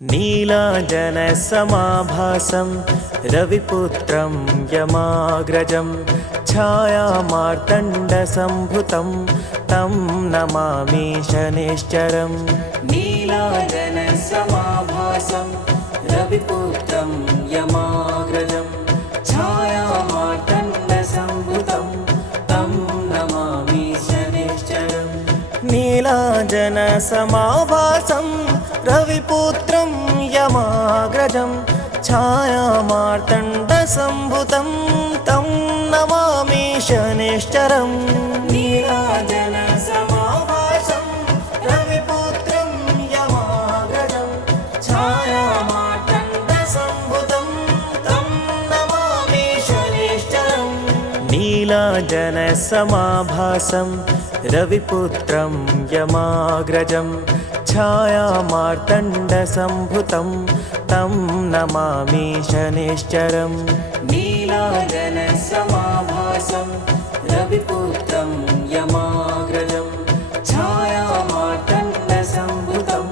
नीलाञ्जनसमाभासं रविपुत्रं यमाग्रजं छायामार्तण्डसम्भुतं तं नमामि शनैश्चरम्। नीलाञ्जनसमाभासं रविपुत्रं यमाग्रजं छायामार्तण्डसम्भुतं तं नमामि शनैश्चरम्। नीलाञ्जनसमाभासं रविपुत्रं यमाग्रजं छायामार्तण्डसम्भुतं तं नमामि शनैश्चरम्। नीलाञ्जनसमाभासं रविपुत्रं यमाग्रजं छायामार्तण्डसम्भुतं तं नमामि शनैश्चरम्। नीलाञ्जनसमाभासं रविपुत्रं यमाग्रजं छायामार्तण्डसम्भुतं तं नमामि शनैश्चरम्। नीलाञ्जनसमाभासं रविपुत्रं यमाग्रजं छायामार्तण्डसम्भुतं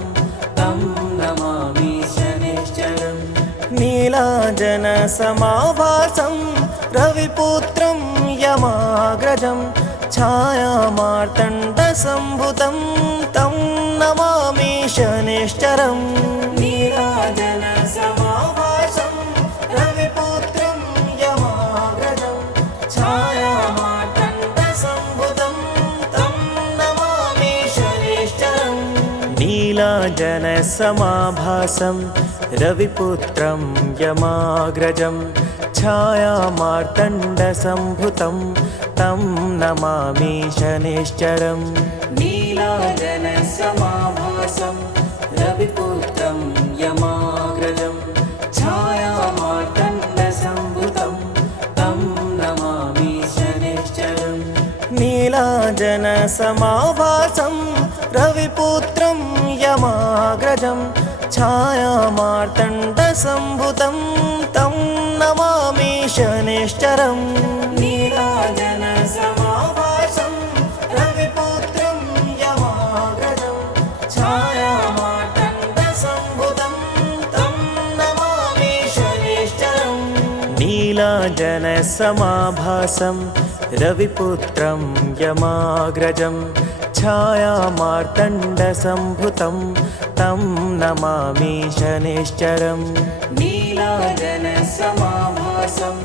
तं नमामि शनैश्चरम्। नीलाञ्जनसमाभासं रविपुत्रं यमाग्रजं छायामार्तण्डसम्भुतं तं नमामि शनैश्चरम्। नीलाञ्जनसमाभासं रविपुत्रं यमाग्रजं छायामार्तण्डसम्भुतं तं नमामि शनैश्चरम्। नीलाञ्जनसमाभासं रविपुत्रं यमाग्रजं छायामार्तण्डसम्भुतं तं नमामि शनैश्चरम्। नीलाञ्जनसमाभासं रविपुत्रं यमाग्रजं छायामार्तण्डसम्भुतं तं नमामि शनैश्चरम्। नीलाञ्जनसमाभासं रविपुत्रं यमाग्रजं छायामार्तण्डसम्भुतं तं नमामि शनैश्चरम्। नीलाञ्जनसमाभासं रविपुत्रं यमाग्रजं छायामार्तण्डसम्भुतं तं नमामि शनैश्चरम्। नीलाञ्जनसमाभासं रविपुत्रं यमाग्रजं छायामार्तण्डसम्भुतं तं नमामि शनैश्चरम्। नीलाञ्जनसमाभासं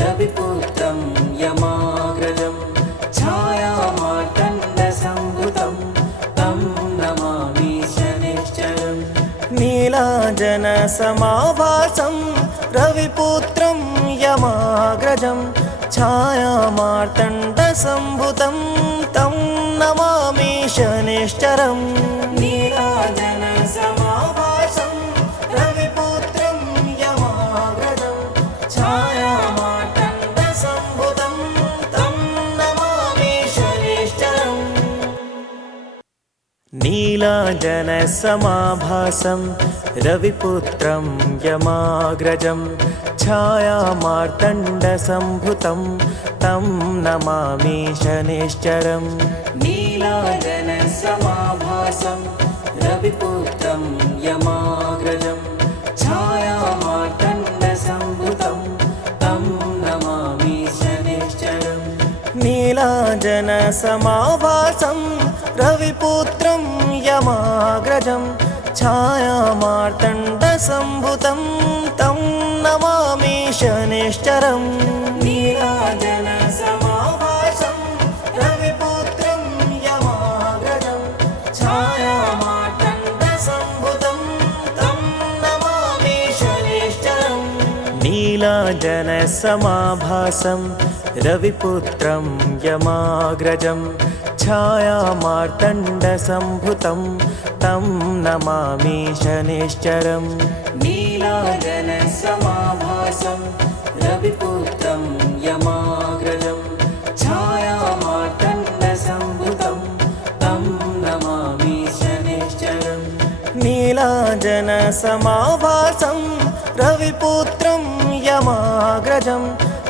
रविपुत्रं यमाग्रजं छायामार्तण्डसम्भुतं तं नमामि शनैश्चरम्। नीलाञ्जनसमाभासं रविपुत्रं यमाग्रजं छायामार्तण्डसम्भुतं तं नमामि शनैश्चरम्। नीलाञ्जनसमाभासं रविपुत्रं यमाग्रजं छायामार्तण्डसम्भुतं तं नमामि शनैश्चरम्। नीलाञ्जनसमाभासं रविपुत्रं यमाग्रजं छायामार्तण्डसम्भुतं तं नमामि शनैश्चरम्। नीलाञ्जनसमाभासं रविपुत्रं यमाग्रजं छायामार्तण्डसम्भुतं तं नमामि शनैश्चरम्। नीलाञ्जनसमाभासं रविपुत्रं यमाग्रजं छायामार्तण्डसम्भुतं तं नमामि शनैश्चरम्। नीलाञ्जनसमाभासं रविपुत्रं यमाग्रजं छायामार्तण्डसम्भुतं तं नमामि शनैश्चरम्। नीलाञ्जनसमाभासं रविपुत्रं यमाग्रजं छायामार्तण्डसम्भुतं तं नमामि शनैश्चरम्। नीलाञ्जनसमाभासं रविपुत्रं यमाग्रजं छायामार्तण्डसम्भुतं तं नमामि शनैश्चरम्। नीलाञ्जनसमाभासं रविपुत्रं यमाग्रजं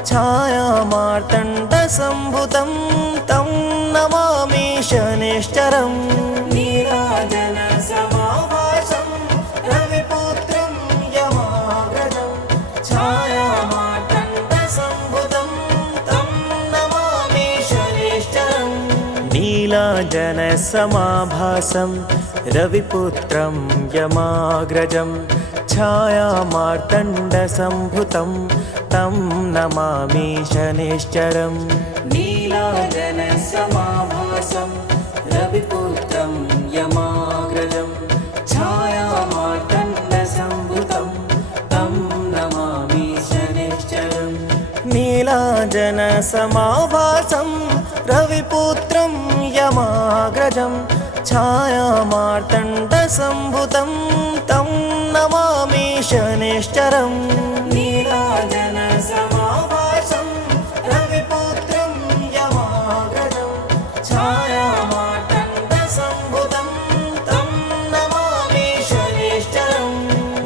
छायामार्तण्डसम्भुतं तं नमामि शनैश्चरम्। नीलाञ्जनसमाभासं रविपुत्रं नीलाजनसमाभासं रविपुत्रं यमाग्रजं छायामार्तण्डसम्भुतं तं नमामि शनैश्चरम् नीलाजनसमाभासं रविपुत्रं यमाग्रजं छायामार्तण्डसम्भुतं तं नमामि शनैश्चरम् नीलाजनसमाभासं रविपुत्रं यमाग्रजं छायामार्तण्डसम्भुतं तं नमामि शनैश्चरम् नीलाजनसमाभासं रविपुत्रं यमाग्रजं छायामार्तण्डसम्भुतं तं नमामि शनैश्चरम्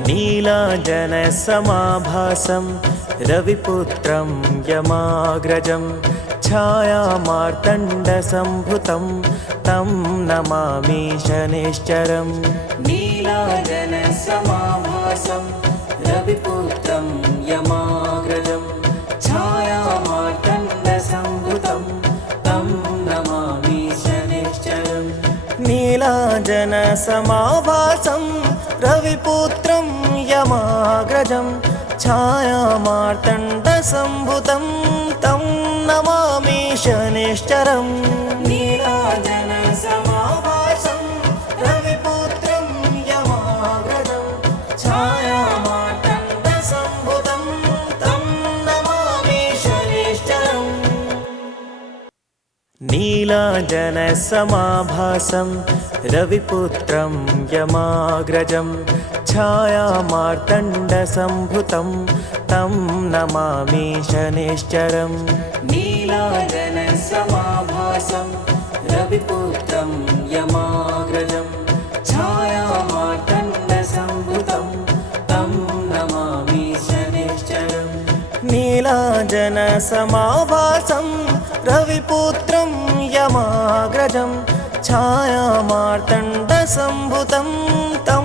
नीलाजनसमाभासं रविपुत्रं यमाग्रजं छायामार्तण्डसम्भुतं तं नमामि शनैश्चरम् नीलाजनसमाभासं रविपुत्रं यमाग्रजं छायामार्तण्डसम्भुतं तं नमामि शनैश्चरम् नीलाजनसमाभासं रविपुत्रं यमाग्रजं छायामार्तण्डसम्भुतं तं नमामि शनैश्चरम् नीलाजनसमाभासं रविपुत्रं यमाग्रजं छायामार्तण्डसम्भुतं तं नमामि शनैश्चरम् नीलाजनसमाभासं रविपुत्रं यमाग्रजं छायामार्तण्डसम्भुतं तं नमामि शनैश्चरम् नीलाजनसमाभासं रविपुत्रं यमाग्रजं छायामार्तण्डसम्भुतं तं नमामि शनैश्चरम् नीलाजनसमाभासं रविपुत्रं यमाग्रजं छायामार्तण्डसम्भुतं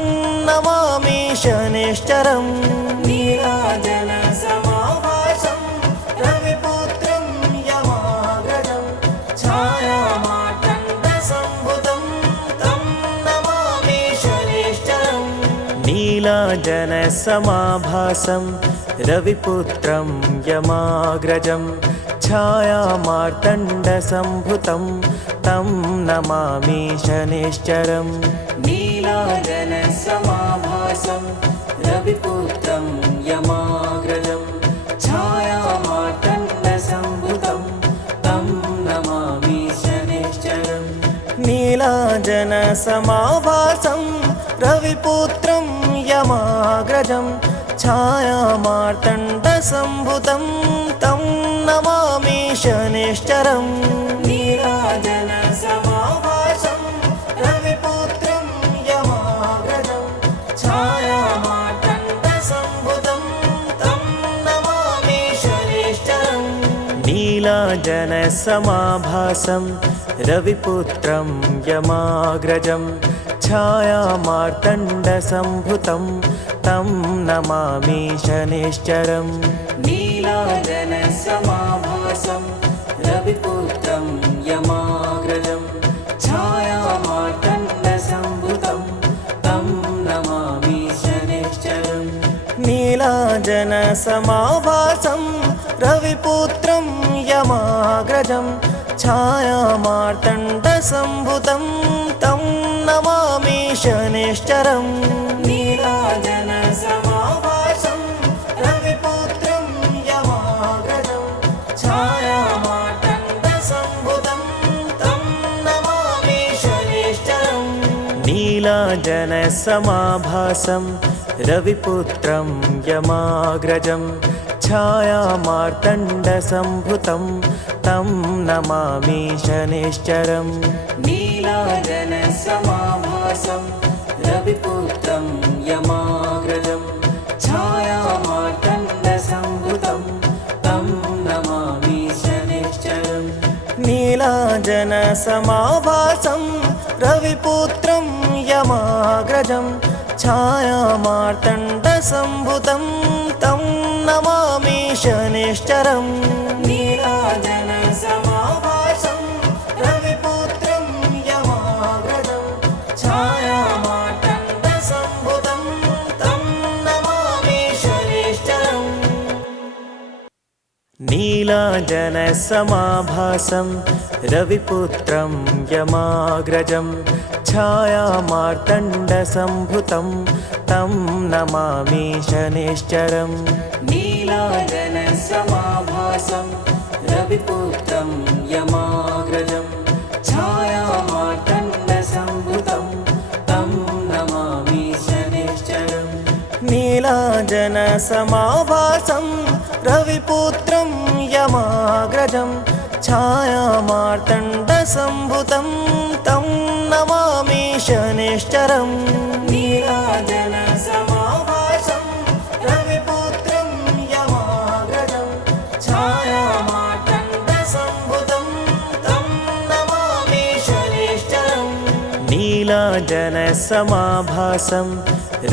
तं नमामि शनैश्चरम् नीलाजनसमाभासं रविपुत्रं यमाग्रजं छायामार्तण्डसम्भुतं तं नमामि शनैश्चरम् नीलाजनसमाभासं रविपुत्रं यमाग्रजं छायामार्तण्डसम्भुतं तं नमामि शनैश्चरम् नीलाजनसमाभासं रविपुत्रं यमाग्रजं छायामार्तण्डसम्भुतं तं नमामि शनैश्चरम् नीलाजनसमाभासं रविपुत्रं यमाग्रजं छायामार्तण्डसम्भुतं तं नमामि शनैश्चरम् नीलाजनसमाभासं रविपुत्रं यमाग्रजं छायामार्तण्डसम्भुतं तं नमामि शनैश्चरम् नीलाजनसमाभासं रविपुत्रं यमाग्रजं छायामार्तण्डसम्भुतं तं नमामि शनैश्चरम् नीलाजनसमाभासं रविपुत्रं यमाग्रजं छायामार्तण्डसम्भुतं तं नमामि शनैश्चरम् नीलाजनसमाभासं रविपुत्रं यमाग्रजं छायामार्तण्डसम्भुतं तं नमामि शनैश्चरम् नीलाजनसमाभासं रविपुत्रं यमाग्रजं छायामार्तण्डसम्भुतं तं नमामि शनैश्चरम् नीलाजनसमाभासं रविपुत्रं यमाग्रजं छायामार्तण्डसम्भुतं तं नमामि शनैश्चरम् नीलाजनसमाभासं रविपुत्रं यमाग्रजं छायामार्तण्डसम्भुतं तं नमामि शनैश्चरम् नीलाजनसमाभासं रविपुत्रं यमाग्रजं छायामार्तण्डसम्भुतं तं नमामि शनैश्चरम् नीलाजनसमाभासं रविपुत्रं नीलाजनसमाभासं रविपुत्रं यमाग्रजं छायामार्तण्डसम्भुतं तं नमामि शनैश्चरम् नीलाजनसमाभासं रविपुत्रं यमाग्रजं छायामार्तण्डसम्भुतं तं नमामि शनैश्चरम् नीलाजनसमाभासं रविपुत्रं यमाग्रजं छायामार्तण्डसम्भुतं तं नमामि शनैश्चरम् नीलाजनसमाभासं रविपुत्रं यमाग्रजं छायामार्तण्डसम्भुतं तं नमामि शनैश्चरम् नीलाजनसमाभासं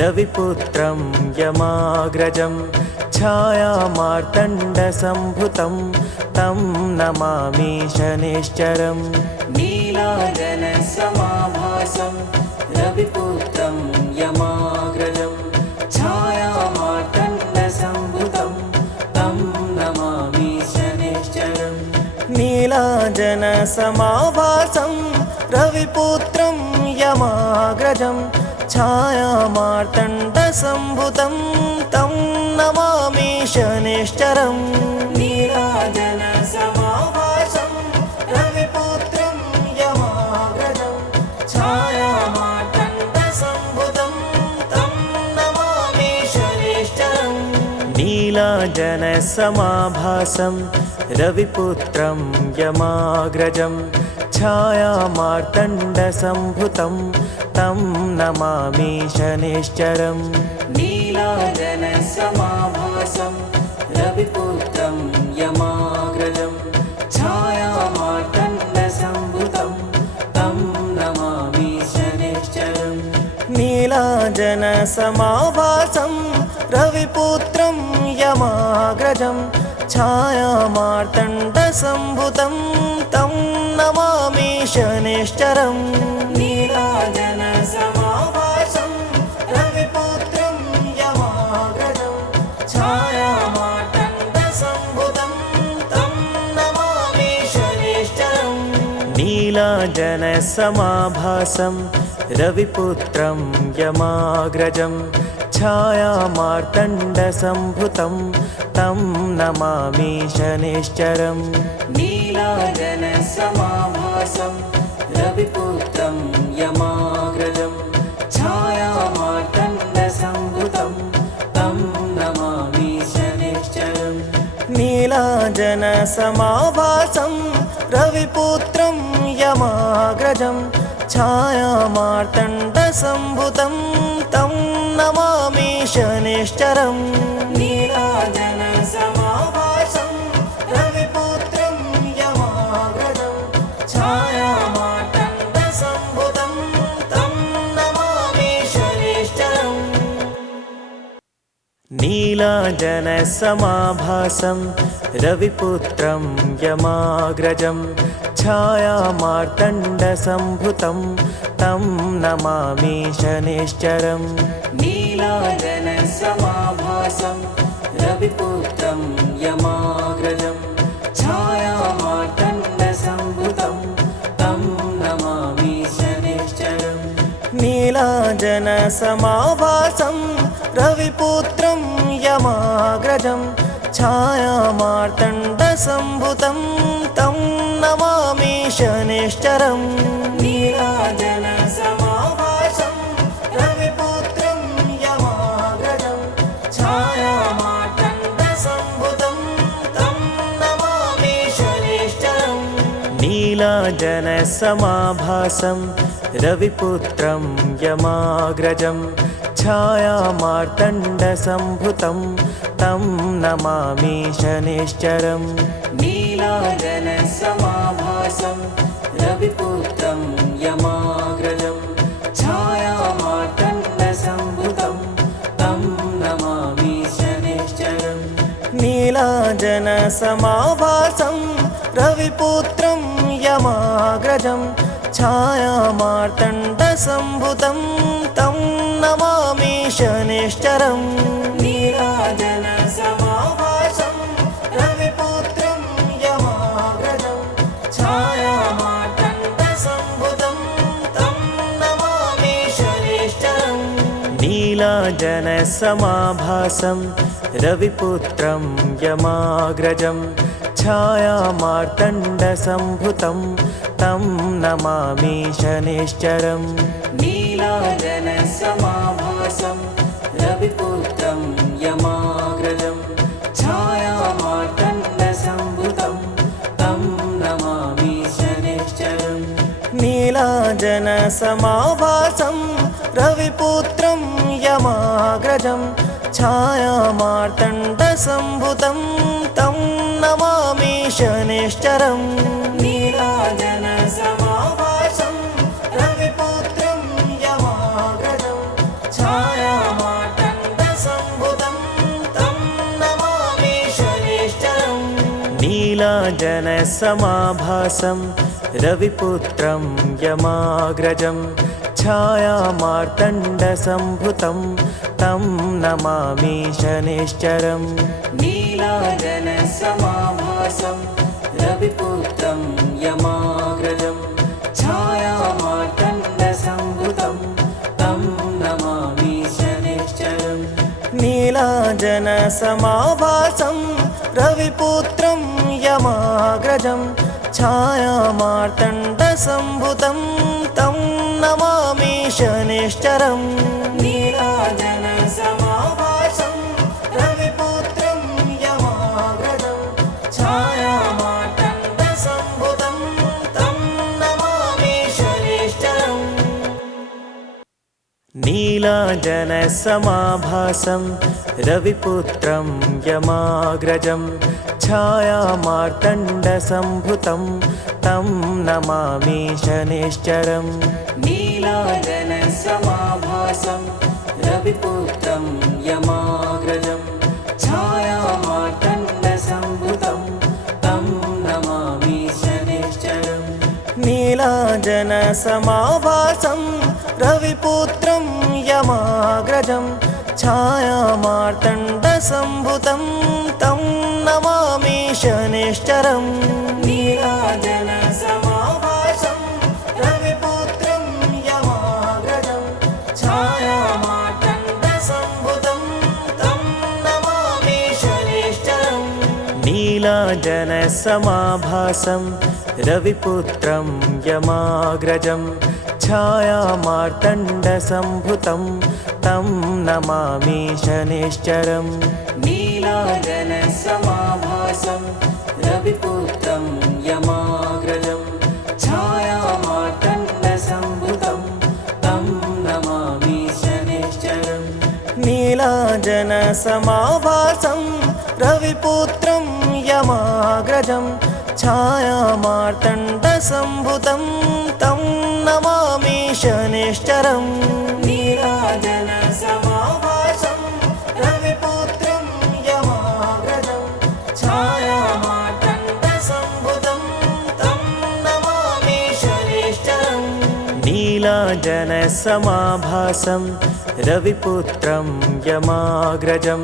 रविपुत्रं यमाग्रजं छायामार्तण्डसम्भुतं तं नमामि शनैश्चरम् नीलाजनसमाभासं रविपुत्रं यमाग्रजं छायामार्तण्डसम्भुतं तं नमामि शनैश्चरम् नीलाजनसमाभासं रविपुत्रं यमाग्रजं छायामार्तण्डसम्भुतं तं नमामि शनैश्चरम् नीलाजनसमाभासं रविपुत्रं यमाग्रजं छायामार्तण्डसम्भुतं तं नमामि शनैश्चरम् नीलाजनसमाभासं रविपुत्रं यमाग्रजं छायामार्तण्डसम्भुतं तं नमामि शनैश्चरम् नीलाजनसमाभासं रविपुत्रं यमाग्रजं छायामार्तण्डसम्भुतं तं नमामि शनैश्चरम् नीलाजनसमाभासं रविपुत्रं यमाग्रजं छायामार्तण्डसम्भुतं तं नमामि शनैश्चरम् नीलाजनसमाभासं रविपुत्रं यमाग्रजं छायामार्तण्डसम्भुतं तं नमामि शनैश्चरम् नीलाजनसमाभासं रविपुत्रं यमाग्रजं छायामार्तण्डसम्भुतं तं नमामि शनैश्चरम् नीलाजनसमाभासं रविपुत्रं यमाग्रजं छायामार्तण्डसम्भुतं तं नमामि शनैश्चरम् नीलाजनसमाभासं रविपुत्रं यमाग्रजं छायामार्तण्डसम्भुतं तं नमामि शनैश्चरम् नीलाजनसमाभासं रविपुत्रं यमाग्रजं छायामार्तण्डसम्भुतं तं नमामि शनैश्चरम् नीलाजनसमाभासं रविपुत्रं यमाग्रजं छायामार्तण्डसम्भुतं तं नमामि शनैश्चरम् नीलाजनसमाभासं रविपुत्रं यमाग्रजं छायामार्तण्डसम्भुतं तं नमामि शनैश्चरम् नीलाजनसमाभासं रविपुत्रं यमाग्रजं छायामार्तण्डसम्भुतं तं नमामि शनैश्चरम् नीलाजनसमाभासं रविपुत्रं यमाग्रजं छायामार्तण्डसम्भुतं तं नमामि शनैश्चरम् नीलाजनसमाभासं रविपुत्रं यमाग्रजं छायामार्तण्डसम्भुतं तं नमामि शनैश्चरम् नीलाजनसमाभासं रविपुत्रं यमाग्रजं छायामार्तण्डसम्भुतं तं नमामि शनैश्चरम् नीलाजनसमाभासं रविपुत्रं यमाग्रजं छायामार्तण्डसम्भुतं तं नमामि शनैश्चरम् नीलाजनसमाभासं रविपुत्रं नीलाजनसमाभासं रविपुत्रं यमाग्रजं छायामार्तण्डसम्भुतं तं नमामि शनैश्चरम् नीलाजनसमाभासं रविपुत्रं यमाग्रजं छायामार्तण्डसम्भुतं तं नमामि शनैश्चरम् नीलाजनसमाभासं रविपुत्रं यमाग्रजं छायामार्तण्डसम्भुतं तं नमामि शनैश्चरम् नीलाजनसमाभासं रविपुत्रं यमाग्रजं छायामार्तण्डसम्भुतं तं नमामि शनैश्चरम् नीलाजनसमाभासं रविपुत्रं यमाग्रजं छायामार्तण्डसम्भुतं तं नमामि शनैश्चरम् नीलाजनसमाभासं रविपुत्रं यमाग्रजं छायामार्तण्डसम्भुतं तं नमामि शनैश्चरम् नीलाजनसमाभासं रविपुत्रं यमाग्रजं छायामार्तण्डसम्भुतं तं नमामि शनैश्चरम् नीलाजनसमाभासं रविपुत्रं यमाग्रजं छायामार्तण्डसम्भुतं तं नमामि शनैश्चरम् नीलाजनसमाभासं रविपुत्रं यमाग्रजं छायामार्तण्डसम्भुतं तं नमामि शनैश्चरम् नीलाजनसमाभासं रविपुत्रं यमाग्रजं छायामार्तण्डसम्भुतं तं नमामि शनैश्चरम् नीलाजनसमाभासं रविपुत्रं यमाग्रजं छायामार्तण्डसम्भुतं तं नमामि शनैश्चरम् नीलाजनसमाभासं रविपुत्रं यमाग्रजं छायामार्तण्डसम्भुतं तं नमामि शनैश्चरम् नीलाजनसमाभासं रविपुत्रं यमाग्रजं छायामार्तण्डसम्भुतं तं नमामि शनैश्चरम् नीलाजनसमाभासं रविपुत्रं यमाग्रजं छायामार्तण्डसम्भुतं तं नमामि शनैश्चरम् नीलाजनसमाभासं रविपुत्रं यमाग्रजं छायामार्तण्डसम्भुतं तं नमामि शनैश्चरम् नीलाजनसमाभासं रविपुत्रं यमाग्रजं छायामार्तण्डसम्भुतं तं नमामि शनैश्चरम् नीलाजनसमाभासं रविपुत्रं यमाग्रजं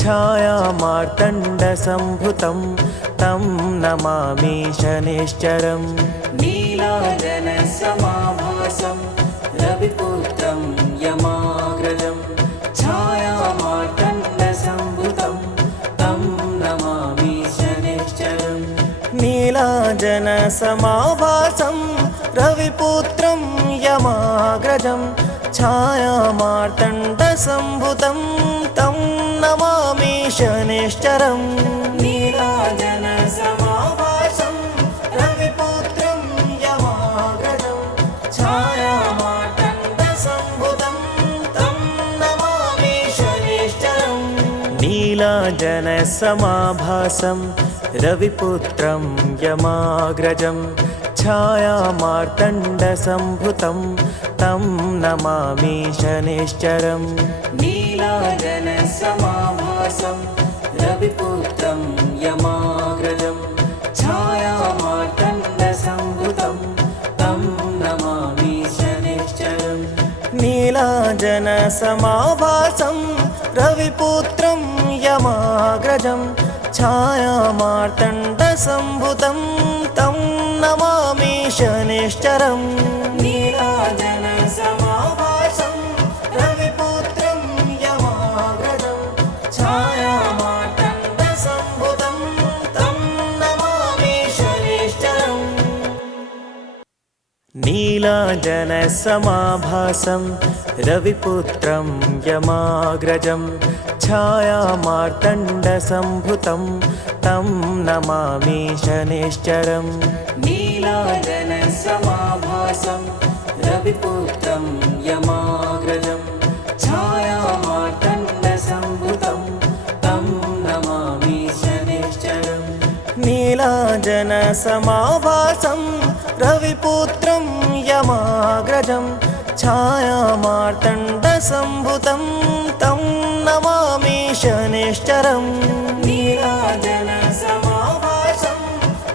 छायामार्तण्डसम्भुतं तं नमामि शनैश्चरम् नीलाजनसमाभासं रविपुत्रं यमाग्रजं छायामार्तण्डसम्भुतं तं नमामि शनैश्चरम् नीलाजनसमाभासं रविपुत्रं यमाग्रजं छायामार्तण्डसम्भुतं तं नमामि शनैश्चरम् नीलाजनसमाभासं रविपुत्रं यमाग्रजं छायामार्तण्डसम्भुतं तं नमामि शनैश्चरम् नीलाजनसमाभासं रविपुत्रं यमाग्रजं छायामार्तण्डसम्भुतं तं नमामि शनैश्चरम् नीलाजनसमाभासं रविपुत्रं यमाग्रजं छायामार्तण्डसम्भुतं तं नमामि शनैश्चरम् नीलाजनसमाभासं रविपुत्रं यमाग्रजं छायामार्तण्डसम्भुतं तं नमामि शनैश्चरम् नीलाजनसमाभासं रविपुत्रं नीलाञ्जनसमाभासं रविपुत्रं यमाग्रजं छायामार्तण्डसम्भुतं तं नमामि शनैश्चरम् नीलाञ्जनसमाभासं रविपुत्रं यमाग्रजं छायामार्तण्डसम्भुतं तं नमामि शनैश्चरम् नीलाञ्जनसमाभासं रविपुत्रं यमाग्रजं छायामार्तण्डसम्भुतं तं नमामि शनैश्चरम् नीलाञ्जनसमाभासं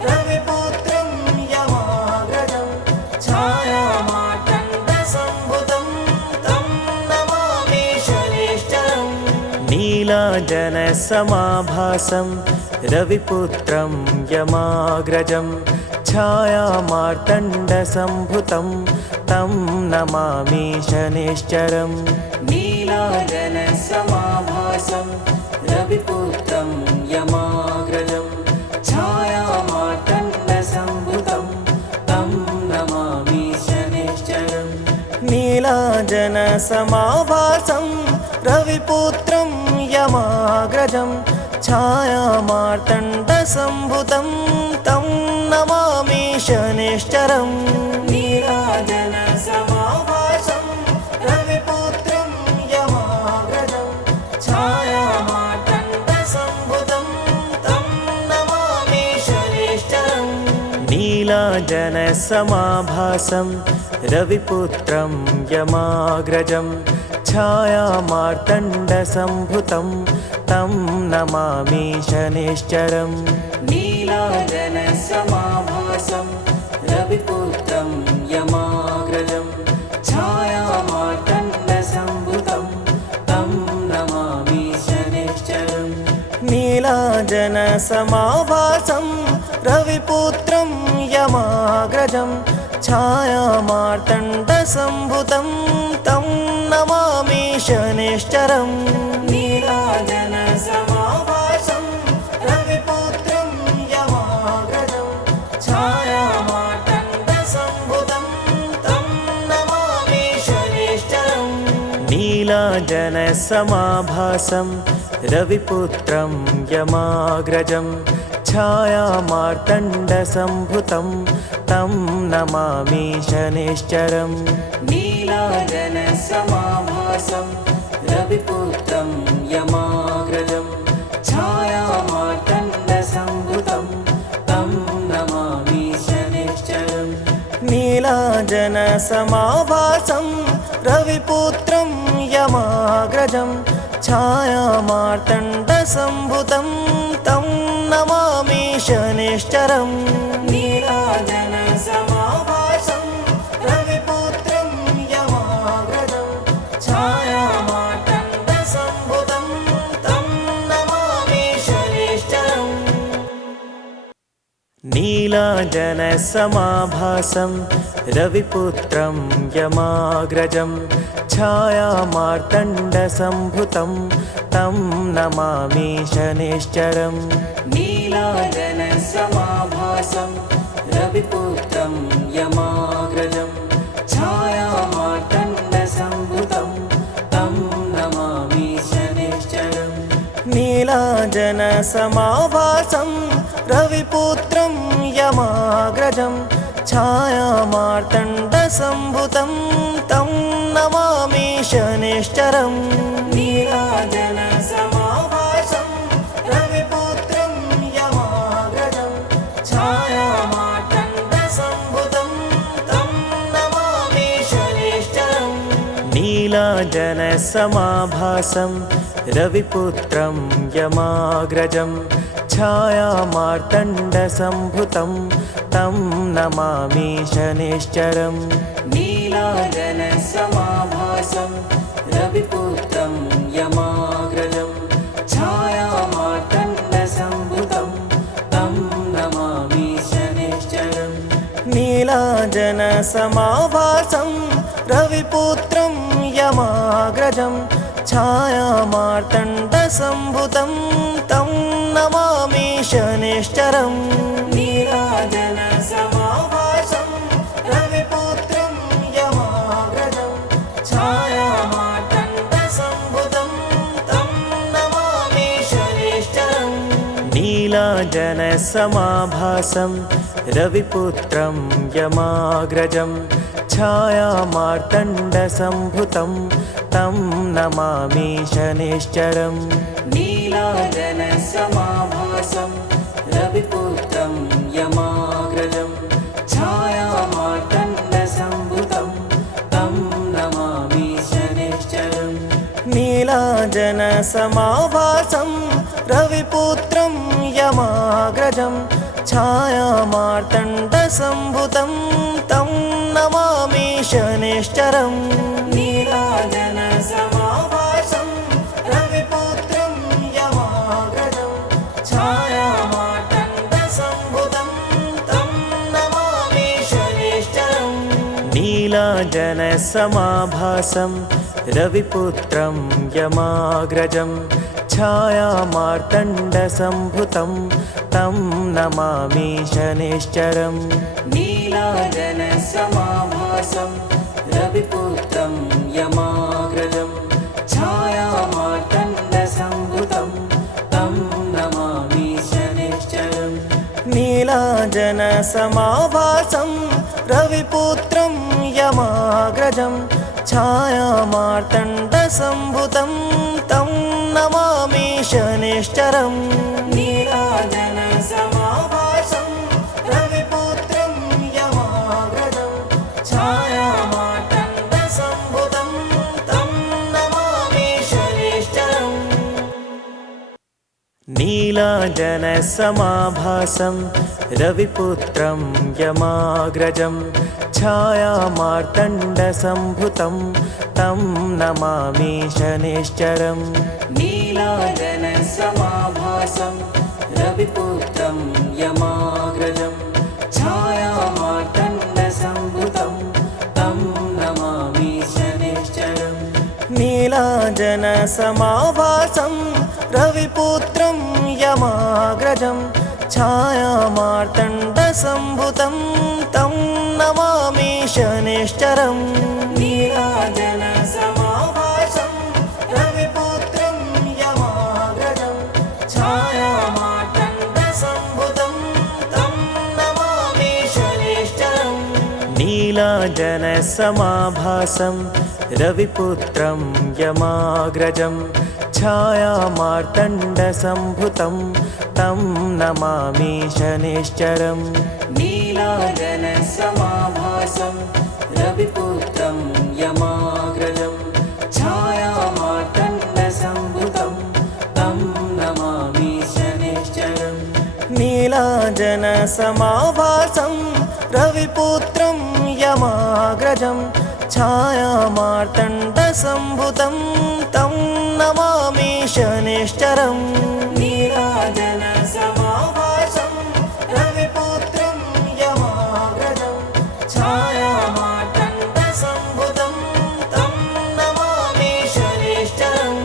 रविपुत्रं यमाग्रजं छायामार्तण्डसम्भुतं तं नमामि शनैश्चरम् नीलाञ्जनसमाभासं रविपुत्रं यमाग्रजं छायामार्तण्डसम्भुतं तं नमामि शनैश्चरम् नीलाञ्जनसमाभासं रविपुत्रं यमाग्रजं छायामार्तण्डसम्भुतं तं नमामि शनैश्चरम् नीलाञ्जनसमाभासं रविपुत्रं यमाग्रजं छायामार्तण्डसम्भुतं तं नमामि शनैश्चरम् नीलाञ्जनसमाभासं रविपुत्रं यमाग्रजं छायामार्तण्डसम्भुतं तं नमामि शनैश्चरम् नीलाञ्जनसमाभासं रविपुत्रं यमाग्रजं छायामार्तण्डसम्भुतं तं नमामि शनैश्चरम् नीलाञ्जनसमाभासं रविपुत्रं यमाग्रजं छायामार्तण्डसम्भुतं तं नमामि शनैश्चरम् नीलाञ्जनसमाभासं रविपुत्रं यमाग्रजं छायामार्तण्डसम्भुतं तं नमामि शनैश्चरम् नीलाञ्जनसमाभासं रविपुत्रं यमाग्रजं छायामार्तण्डसम्भुतं तं नमामि शनैश्चरम् नीलाञ्जनसमाभासं रविपुत्रं यमाग्रजं छायामार्तण्डसम्भुतं तं नमामि शनैश्चरम् नीलाञ्जनसमाभासं रविपुत्रं यमाग्रजं छायामार्तण्डसम्भुतं तं नमामि शनैश्चरम् नीलाञ्जनसमाभासं रविपुत्रं यमाग्रजं छायामार्तण्डसम्भुतं तं नमामि शनैश्चरम् नीलाञ्जनसमाभासं रविपुत्रं यमाग्रजं छायामार्तण्डसम्भुतं तं नमामि शनैश्चरम् नीलाञ्जनसमाभासं रविपुत्रं यमाग्रजं छायामार्तण्डसम्भुतं तं नमामि शनैश्चरम् नीलाञ्जनसमाभासं रविपुत्रं यमाग्रजं छायामार्तण्डसम्भुतं तं नमामि शनैश्चरम् नीलाञ्जनसमाभासं रविपुत्रं यमाग्रजं छायामार्तण्डसम्भुतं तं नमामि शनैश्चरम् नीलाञ्जनसमाभासं रविपुत्रं यमाग्रजं छायामार्तण्डसम्भुतं तं नमामि शनैश्चरम् नीलाञ्जनसमाभासं रविपुत्रं यमाग्रजं छायामार्तण्डसम्भुतं तं नमामि शनैश्चरम् नीलाञ्जनसमाभासं रविपुत्रं यमाग्रजं छायामार्तण्डसम्भुतं तं नमामि शनैश्चरम् नीलाञ्जनसमाभासं रविपुत्रं यमाग्रजं छायामार्तण्डसम्भुतं तं नमामि शनैश्चरम् नीलाञ्जनसमाभासं रविपुत्रं नीलाजनसमाभासं रविपुत्रं यमाग्रजं छायामार्तण्डसम्भुतं तं नमामि शनैश्चरम् नीलाजनसमाभासं रविपुत्रं यमाग्रजं छायामार्तण्डसम्भुतं तं नमामि शनैश्चरम् नीलाजनसमाभासं रविपुत्रं यमाग्रजं छायामार्तण्डसम्भुतं तं नमामि शनैश्चरम् नीलाजनसमाभासं रविपुत्रं यमाग्रजं छायामार्तण्डसम्भुतं तं नमामि शनैश्चरम् नीलाजनसमाभासं रविपुत्रं यमाग्रजं छायामार्तण्डसम्भुतं तं नमामि शनैश्चरम् नीलाजनसमाभासं रविपुत्रं यमाग्रजं छायामार्तण्डसम्भुतं तं नमामि शनैश्चरम् नीलाजनसमाभासं रविपुत्रं यमाग्रजं छायामार्तण्डसम्भुतं तं नमामि शनैश्चरम् नीलाजनसमाभासं रविपुत्रं यमाग्रजं छायामार्तण्डसम्भुतं तं नमामि शनैश्चरम् नीलाजनसमाभासं रविपुत्रं यमाग्रजं छायामार्तण्डसम्भुतं तं नमामि शनैश्चरम् नीलाजनसमाभासं रविपुत्रं यमाग्रजं छायामार्तण्डसम्भुतं तं नमामि शनैश्चरम् नीलाजनसमाभासं रविपुत्रं यमाग्रजं छायामार्तण्डसम्भुतं तं नमामि शनैश्चरम् नीलाजनसमाभासं रविपुत्रं यमाग्रजं छायामार्तण्डसम्भुतं तं नमामि शनैश्चरम् नीलाजनसमाभासं रविपुत्रं यमाग्रजं छायामार्तण्डसम्भुतं तं नमामि शनैश्चरम् नीलाजनसमाभासं रविपुत्रं यमाग्रजं छायामार्तण्डसम्भुतं तं नमामि शनैश्चरम् नीलाजनसमाभासं रविपुत्रं यमाग्रजं छायामार्तण्डसम्भुतं तं नमामि शनैश्चरम् नीलाजनसमाभासं रविपुत्रं यमाग्रजं छायामार्तण्डसम्भुतं तं नमामि शनैश्चरम्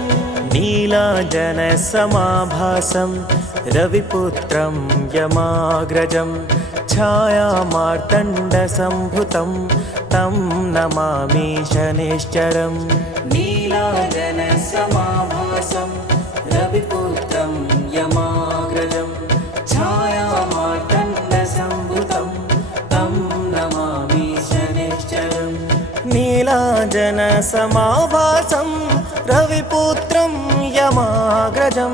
नीलाजनसमाभासं रविपुत्रं यमाग्रजं छायामार्तण्डसम्भुतं तं नमामि शनैश्चरम् नीलाजनसमाभासं रविपुत्रं यमाग्रजं छायामार्तण्डसम्भुतं तं नमामि शनैश्चरम् नीलाजनसमाभासं रविपुत्रं यमाग्रजं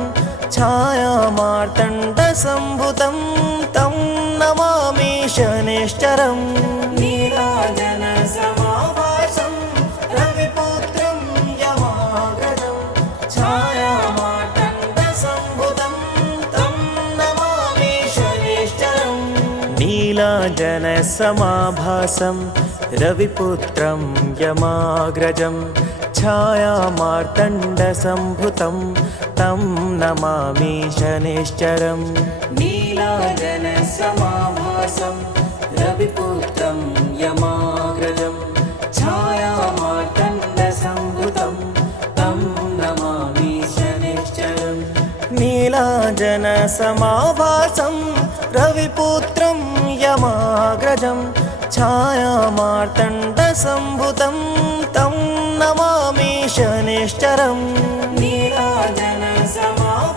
छायामार्तण्डसम्भुतं तं नमामि शनैश्चरम् नीलाजनसमाभासं रविपुत्रं यमाग्रजं छायामार्तण्डसम्भुतं तं नमामि शनैश्चरम् नीलाजनसमाभासं रविपुत्रं यमाग्रजं छायामार्तण्डसम्भुतं तं नमामि शनैश्चरम् नीलाजनसमाभासं रविपुत्रं यमाग्रजं छायामार्तण्डसम्भुतं तं नमामि शनैश्चरम् नीलाजनसमाभासं रविपुत्रं यमाग्रजं छायामार्तण्डसम्भुतं तं नमामि शनैश्चरम् नीलाजनसमाभासं